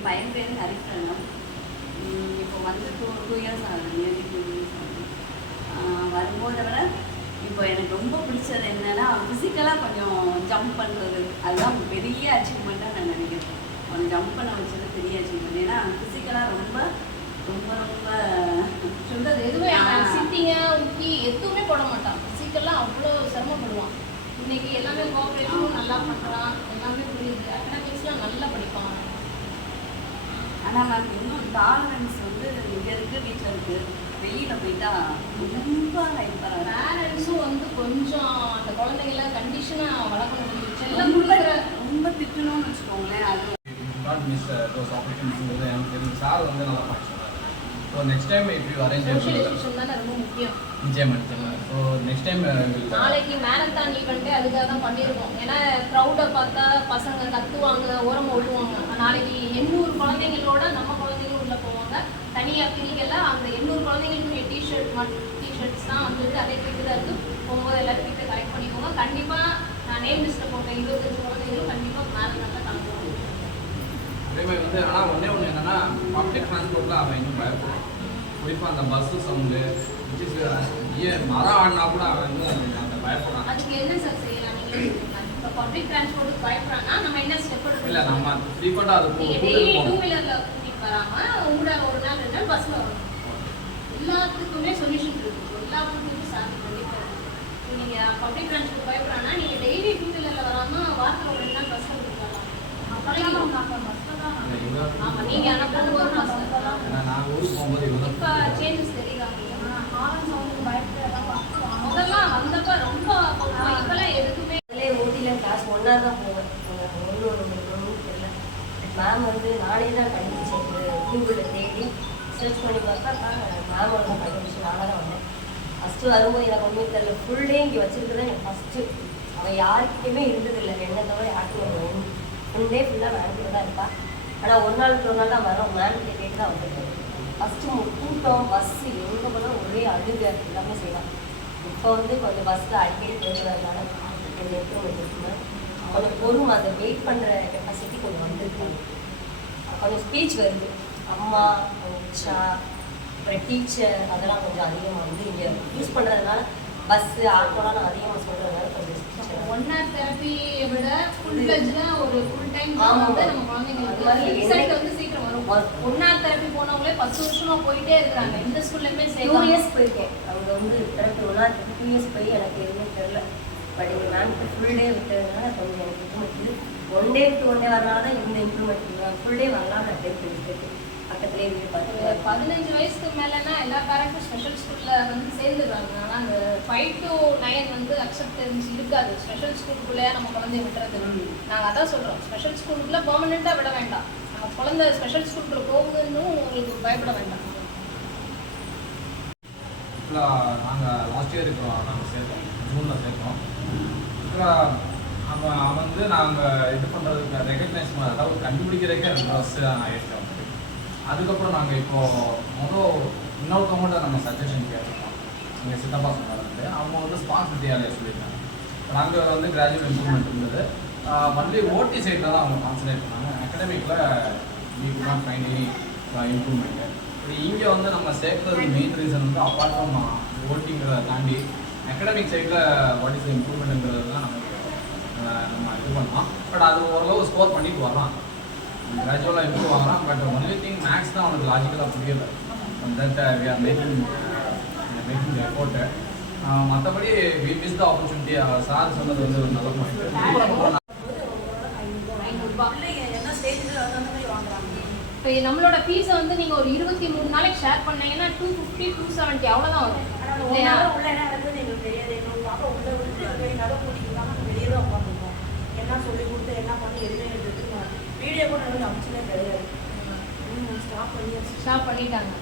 என் பையன் பேர் ஹரிப்ரணம். இப்போ வந்து 2 இயர்ஸ் ஆகுது, நியர்லி 2 இயர்ஸ் ஆகுது. வரும்போதை விட இப்போ எனக்கு ரொம்ப பிடிச்சது என்னென்னா ஃபிசிக்கலாக கொஞ்சம் ஜம்ப் பண்ணுறது. அதுதான் பெரிய அச்சீவ்மெண்ட்டாக நான் நினைக்கிறேன். அவன் ஜம்ப் பண்ண வச்சது பெரிய அச்சீவ்மெண்ட். ஏன்னா ஃபிசிக்கலாக ரொம்ப ரொம்ப ரொம்ப சொல்கிறது எதுவுமே சிட்டிங்க ஊக்கி எதுவுமே போட மாட்டான். ஃபிசிக்கலாக அவ்வளோ சிரமப்படுவான். இன்னைக்கு எல்லாமே கோஆப்ரேஷனும் நல்லா பண்ணுறான், எல்லாமே புரியுது. அகடமிக்ஸ்லாம் நல்லா படிப்பான். ஆனால் மேம் இன்னும் டாலரன்ஸ் வந்து இங்கே இருக்குது, வீட்டில் இருக்குது. வெளியில் போயிட்டா ரொம்ப ஹைப்பராக. பேரண்ட்ஸும் வந்து கொஞ்சம் அந்த குழந்தைங்கள கண்டிஷனாக வளர்க்கணும். செல்லம் கொடுக்குற ரொம்ப திட்டணும்னு வச்சுக்கோங்களேன். அது நாட் மிஸ் தோஸ் ஆப்பர்ச்சுனிட்டிஸ். எனக்கு தெரியும் சார் வந்து நல்லா படிச்சாங்க. So next time if you arrange socialisation தான் ரொம்ப முக்கியம். நிச்சயமாக. ஸோ நெக்ஸ்ட் டைம் நாளைக்கு மேரத்தான் ஈவெண்ட்டு அதுக்காக தான் பண்ணியிருக்கோம். ஏன்னா க்ரௌடை பார்த்தா பசங்க கத்துவாங்க, ஓரமாக ஓடுவாங்க. நாளைக்கு 800 குழந்தைங்களோட நம்ம குழந்தைங்களும் உள்ளே போவாங்க. தனியாக பிரிக்கல. அந்த 800 குழந்தைங்களுக்கு டிஷர்ட்ஸ் தான் வந்துட்டு அதே கிட்ட தான் இருக்குது. போகும்போது எல்லாரும் கிட்ட கலெக்ட் பண்ணிக்கோங்க. கண்டிப்பாக நான் நேம் லிஸ்ட்டில் போட்ட 25 குழந்தைங்களும் கண்டிப்பாக மேரத்தானில் கலந்துருவாங்க. அதேமாதிரி வந்து ஆனால் ஒன்று என்னென்னா பப்ளிக் டிரான்ஸ்போர்ட்டில் அவன் இன்னும் பயப்படுவான். குறிப்பாக அந்த பஸ்ஸு சவுண்டு மரம் ஆடினா கூட அவன் வந்து அந்த பயப்படுறான். அதுக்கு என்ன சார் செய்யலாம்? நீங்கள் இப்போ பப்ளிக் டிரான்ஸ்போர்ட்டுக்கு பயப்படுறாங்கன்னா நம்ம என்ன ஸ்டெப் எடுக்கணும்? இல்லை, நம்ம ஃப்ரீக்வெண்ட்டாக அது டெய்லி 2 வீலரில் கூட்டிகிட்டு வராமல் உங்களோட ஒரு நாள் 2 நாள் பஸ்ஸில் வரணும். எல்லாத்துக்குமே சொல்யூஷன் இருக்குது. எல்லாத்துக்குமே சார் கண்டிப்பாக இருக்குது. நீங்கள் பப்ளிக் டிரான்ஸ்போர்ட் பயப்படுறாங்கன்னா நீங்கள் டெய்லி 2 வீலரில் வராமல் வாரத்தில் ஒரு 2 நாள் பஸ்ஸில் கூட்டிட்டு வரலாம். ஆமாம், நீங்கள் ஆனால் போகும்போது நான் ஊருக்கு போகும்போது இப்போ சேஞ்சஸ் தெரியுதாங்க. முதல்லாம் வந்தப்போ ரொம்ப இப்போலாம் எதுக்குமே ஊட்டியில் கிளாஸ் 1 தான் போவேன். ஒன்றும் தெரியல. மேம் வந்து நானே தான் கண்டுபிடிச்சேன். கூகுளில் தேடி சர்ச் பண்ணி பார்த்தா மேம் வந்து கண்டுபிடிச்சி நானாக தான் வந்தேன். ஃபஸ்ட்டு வரும்போது எனக்கு ஒன்றும் தெரியல. ஃபுல் டே இங்கே வச்சுருக்குதான் எனக்கு ஃபஸ்ட்டு. அவன் யாருக்கிட்டையுமே இருந்ததில்லை. என்ன தவிர யாருக்கும் ஃபுல் டே ஃபுல்லாக மேம் கூட தான் இருப்பாள். ஆனால் ஒரு நாளுக்கு ஒரு நாள் தான் வரோம். மேம் கிட்ட கேட்டு தான் வந்துருக்கேன். ஃபஸ்ட்டு கூட்டம் பஸ்ஸு எங்கே போனால் ஒரே அழுக எல்லாமே செய்யலாம். இப்போ வந்து கொஞ்சம் பஸ்ஸில் அடிக்கடி பேசுகிறதுனால கொஞ்சம் இம்ப்ரூவ்மெண்ட் இருக்குங்க. கொஞ்சம் பொறுமை, அதை வெயிட் பண்ணுற கெப்பாசிட்டி கொஞ்சம் வந்துருக்காங்க. கொஞ்சம் ஸ்பீச் வருது. அம்மா, உச்சா, அப்புறம் டீச்சர் அதெல்லாம் கொஞ்சம் அதிகமாக வந்து இங்கே யூஸ் பண்ணுறதுனால பஸ்ஸு ஆட்டோலாம் நான் அதிகமாக சொல்கிறதுனால கொஞ்சம் ஒன் ஹவர் தெரப்பியை விட ஃபுல் ஃப்ளெஜ்டாக ஒரு ஃபுல் டைம் வந்து நம்ம குழந்தைங்களுக்கு ரிசல்ட் வந்து சீக்கிரம் வரும். 1 ஹவர் தெரப்பி போனவங்களே 10 வருஷமாக போயிட்டே இருக்கிறாங்க. இந்த ஸ்கூல்லையுமே 2 இயர்ஸ் போயிருக்கேன். அவங்க வந்து தெரப்பி 1 ஹவர் 2 இயர்ஸ் போய் எனக்கு எதுவுமே தெரியல. பட் எங்கள் மேம்க்கு ஃபுல் டே விட்டதுனால கொஞ்சம் எனக்கு இம்ப்ரூவ்மெண்ட். 1 டே விட்டு 1 டே வரனால தான் இந்த இம்ப்ரூவ்மெண்ட். ஃபுல் டே வரலாம் நான் தெரப்பி விட்டுட்டு பக்கத்துலேயே வீடு பார்த்து 15 வயசுக்கு மேலேனா எல்லா பேரண்ட்டும் ஸ்பெஷல் ஸ்கூலில் வந்து சேர்ந்துடுறாங்க. ஆனால் அந்த 5 to 9 வந்து அக்செப்டன்ஸ் இருக்காது. ஸ்பெஷல் ஸ்கூலுக்குள்ளேயே நம்ம குழந்தைய விட்டுறது. நாங்கள் அதான் சொல்கிறோம், ஸ்பெஷல் ஸ்கூலுக்குள்ளே பெர்மனெண்ட்டாக விட வேண்டாம். நம்ம குழந்தை ஸ்பெஷல் ஸ்கூலுக்குள்ளே போகுதுன்னு உங்களுக்கு பயப்பட வேண்டாம். நாங்கள் லாஸ்ட் இயர் இருக்கிறோம். நாங்கள் சேர்த்தோம், ஜூனில் சேர்த்தோம். அவன் வந்து நாங்கள் இது பண்ணுறதுக்கு ரெகக்னைஸ் பண்ண, அதாவது கண்டுபிடிக்கிறதுக்கே 2 வருஷம் ஆகிடுச்சு. அதுக்கப்புறம் நாங்கள் இப்போது இன்னொருத்தவங்கள்ட்ட நம்ம சஜஷன் கேட்டிருக்கோம். எங்கள் சித்தப்பா சொன்னாங்க, அவங்க வந்து ஸ்பான்ஸ் வித்தியாலயா சொல்லியிருக்காங்க. நாங்கள் வந்து கிராஜுவேட் இம்ப்ரூவ்மெண்ட் இருந்தது. ஒன்லி ஓடி சைடில் தான் அவங்க கான்சன்ட்ரேட் பண்ணாங்க. அகடமிக்கில் we could not find any improvement. இங்கே வந்து நம்ம சேர்க்கறது மெயின் ரீசன் வந்து அப்பார்ட் ஃப்ரம் ஓட்டிங்கிறத தாண்டி அகடமிக் சைடில் வாட் இஸ் இம்ப்ரூவ்மெண்ட்டுங்கிறது தான் நம்ம இது பண்ணோம். பட் அது ஓரளவு ஸ்கோர் பண்ணிட்டு வரலாம், கிராஜுவலாக இம்ப்ரூவ் ஆகலாம். பட் ஒன்லி திங் மேக்ஸ் தான் அவனுக்கு லாஜிக்கலாக புரியலை. That we are making effort. மற்றபடி we miss the opportunity. Sir சொன்னது வந்து ஒரு நல்ல பாயிண்ட். இப்போ நம்மளோட ஃபீஸை வந்து நீங்கள் ஒரு 23 நாளைக்கு ஷேர் பண்ணீங்கன்னா 250 270 அவ்வளோதான் வரும். என்ன சொல்லி கொடுத்து என்ன பண்ணி எதுவுமே வீடியோ கூட அமைச்சதே கிடையாது. ஸ்டாப் பண்ணிட்டாங்க.